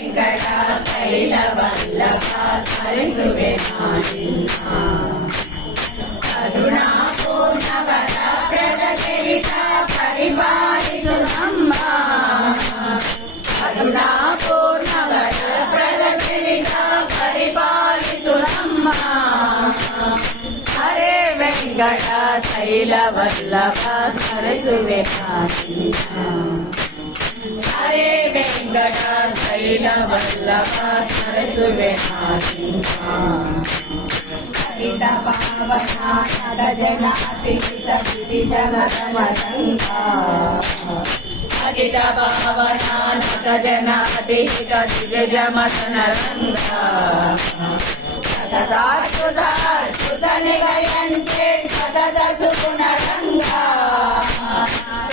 వెంకటాశైలవల్లభ స్మరించువేమా కరుణా పూర్ణవర ప్రజచరిత పరిపాలితునమ్మ కరుణా పూర్ణవర ప్రజచరిత పరిపాలితునమ్మ హరే వెంకటాశైలవల్లభ స్మరించువేమా హరే వెంకటాశైలవల్లభ స్మరించువేమా హరిత పావన జనాతీత విధి జగతమరంగా హరిత పావన జనాతీత విధి జమతనరంగా సతదాచుత నిలయంతే సతద సుగుణరంగా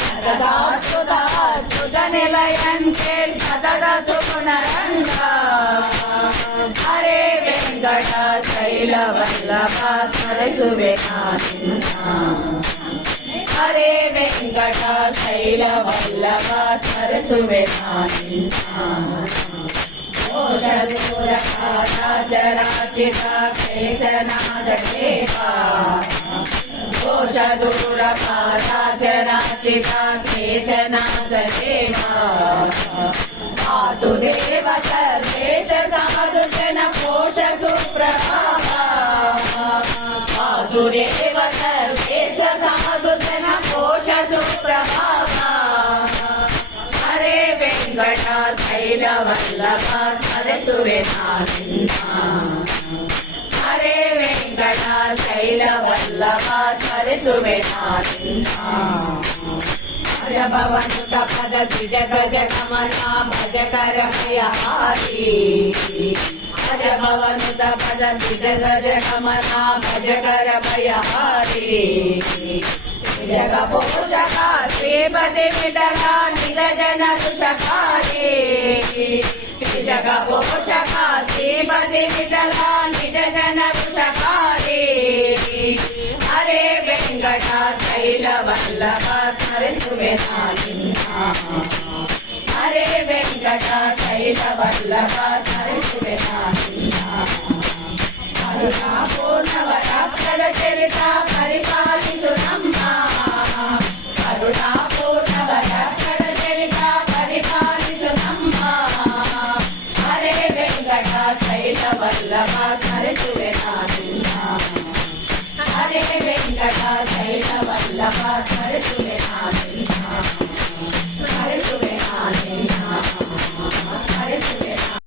సతదాచుత నిలయంతే సతద సుగుణరంగా హరే వెంకటాశైలవల్లభ స్మరించువేమా హరే వెంకటాశైలవల్లభ స్మరించువేమా దోషదూరకారాచరాచిత కేశనాశకేవా దోషదూరకారాచరాచిత కేశనాశకేవా వాసుదేవ సర్వేశ సమదుజన పోష సుప్రభావా వాసుదేవ సర్వేశ సమదుజన పోష సుప్రభావా హరే వెంకటాశైలవల్లభ స్మరించువేమా హరే వెంకటాశైలవల్లభ స్మరించువేమా భవనుత పద ద్విజ గజ కమలా భజకర భయహారి భవనుత పద ద్విజ గజ కమలా భజకర భయహారి జగ పోషక శ్రీపతి విఠల నిజ జన సుషకారి జగ పోషక శ్రీపతి విఠల నిజ జన సుషకారి హరే వెంకటాశైలవల్లభ స్మరించువేమా హరే వెంకటాశైలవల్లభ స్మరించువేమా కరుణా పూర్ణవర ప్రజచరిత పరిపాలితునమ్మ కరుణా పూర్ణవర ప్రజచరిత పరిపాలితునమ్మ హరే వెంకటాశైలవల్లభ స్మరించువేమా